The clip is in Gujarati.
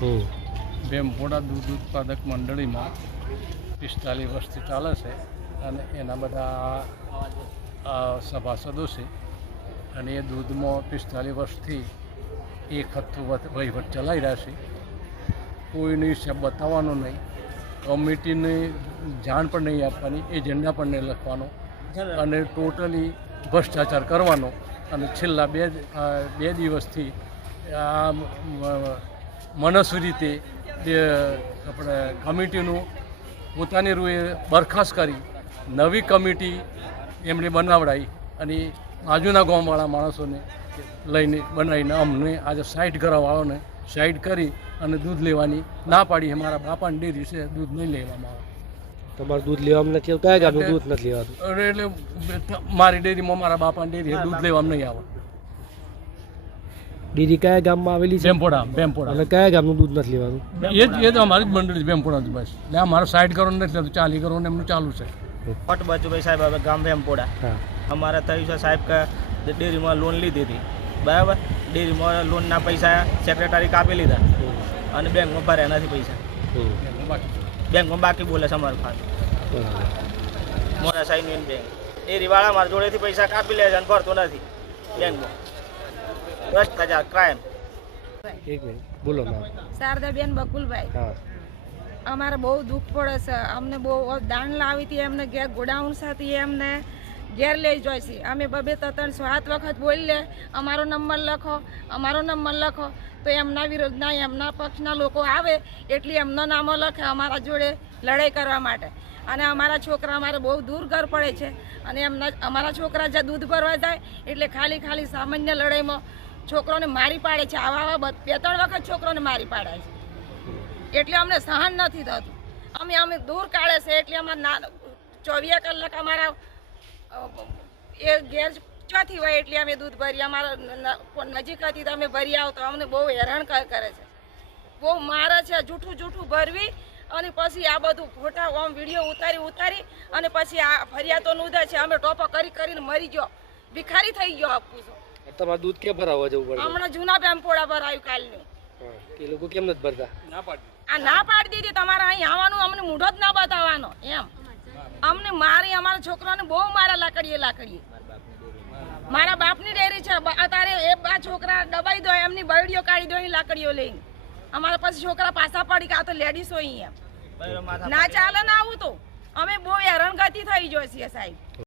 હમ. ભીમપોડા દૂધ ઉત્પાદક મંડળીમાં પિસ્તાલીસ વર્ષથી ચાલે છે અને એના બધા સભાસદો છે. અને એ દૂધમાં પિસ્તાલીસ વર્ષથી એક હથ્થું વહીવટ ચલાવી રહ્યા છે. કોઈનો હિસાબ બતાવવાનો નહીં. કમિટીને જાણ પણ નહીં આપવાની, એજન્ડા પણ નહીં લખવાનો અને ટોટલી ભ્રષ્ટાચાર કરવાનો. અને છેલ્લા બે બે દિવસથી આ મ- મનસ્વી રીતે તે આપણે કમિટીનું પોતાની રૂએ બરખાસ્ત કરી નવી કમિટી એમણે બનાવડાવી અને બાજુના ગામવાળા માણસોને લઈને બનાવીને અમને આજે સાઈડ કરવાવાળાને સાઈડ કરી અને દૂધ લેવાની ના પાડી. મારા બાપાની ડેરી છે દૂધ નહીં લેવામાં આવે. તમારું દૂધ લેવામાં નથી આવતું? કયા ગામનું દૂધ નથી લેવાતું? એટલે મારી ડેરીમાં મારા બાપાની ડેરી દૂધ લેવામાં નહીં આવે. ડેરી કયા ગામમાં આવેલી છે? બેમપોડા બેમપોડા એટલે કયા ગામનું દૂધ નથી લેવાનું? એ જ એ તો અમારી જ મંડળી છે બેમપોડા જ બસ. એટલે અમારે સાઈડ કરવાનું નથી લેતું ચાલી કરવાનું એમનું ચાલુ છે. પટ બાજુભાઈ સાહેબ હવે ગામ વેમપોડા હા. અમારે થયું છે સાહેબ કે ડેરીમાં લોન લીધી હતી. બરાબર? ડેરીમાં લોનના પૈસા સેક્રેટરી કાપી લીધા. અને બેંકમાં ભર્યા નથી પૈસા. બેંકમાં બાકી બોલે છે અમારું ખાતું. બરાબર. સાહેબ બેંક. બેંક ડેરીવાળા મારા જોડેથી પૈસા કાપી લે છે અને ભરતો નથી બેંકમાં. ભ્રષ્ટાચાર ક્રાઇમ એક મિનિટ બોલો શારદાબેન બકુલભાઈ. અમારે બહુ દુઃખ પડે છે. અમને બહુ દાણ લાવી હતી એમને ઘેર ગોડાઉન સાથે એમને ઘેર લઈ જાય છે. અમે બબે ત્રણ સાત વખત બોલી લે અમારો નંબર લખો અમારો નંબર લખો. તો એમના વિરોધના એમના પક્ષના લોકો આવે એટલે એમનો નામો લખે અમારા જોડે લડાઈ કરવા માટે. અને અમારા છોકરા અમારે બહુ દૂર ઘર પડે છે. અને એમના અમારા છોકરા જ્યાં દૂધ ભરવા જાય એટલે ખાલી ખાલી સામાન્ય લડાઈમાં છોકરોને મારી પાડે છે. આવા આવા બે ત્રણ વખત છોકરોને મારી પાડે છે. એટલે અમને સહન નથી થતું. અમે અમે દૂર કાઢે છે એટલે અમારે ચોવીસ કલાક અમારા એ ઘેર ચોથી હોય એટલે અમે દૂધ ભરી અમારા નજીક હતી તો અમે ભરી આવતો. અમને બહુ હેરાન કરે છે. બહુ મારે છે જૂઠું જૂઠું ભરવી અને પછી આ બધું ફોટા ઓમ વીડિયો ઉતારી ઉતારી અને પછી આ ફરિયાદો નોંધે છે. અમે ટોપો કરી કરીને મરી ગયો. ભિખારી થઈ ગયો આપું છું. તમારું દૂધ કે ભરાવવા જવું પડે? હમણાં જૂના પેમ્પોડા ભરાયું કાલનું. એ લોકો કેમ નથી ભરતા? આ ના પાડી દીધી તમારે અહીં આવવાનું અમને મૂઢો જ ના બતાવવાનો એમ. અમને મારી અમારા છોકરાને બહુ મારા લાકડીએ લાકડીએ. મારા બાપની ડેરી છે અત્યારે એ બા છોકરા દબાઈ દો એમની બરડીઓ કાઢી દો એ લાકડીઓ લઈને. અમારા પાસે છોકરા પાછા પડી ગયા આ તો લેડીઝ હોય એમ ના ચાલે ને આવું તો. અમે બહુ હેરાનગતિ થઈ જોઈએ છીએ સાહેબ.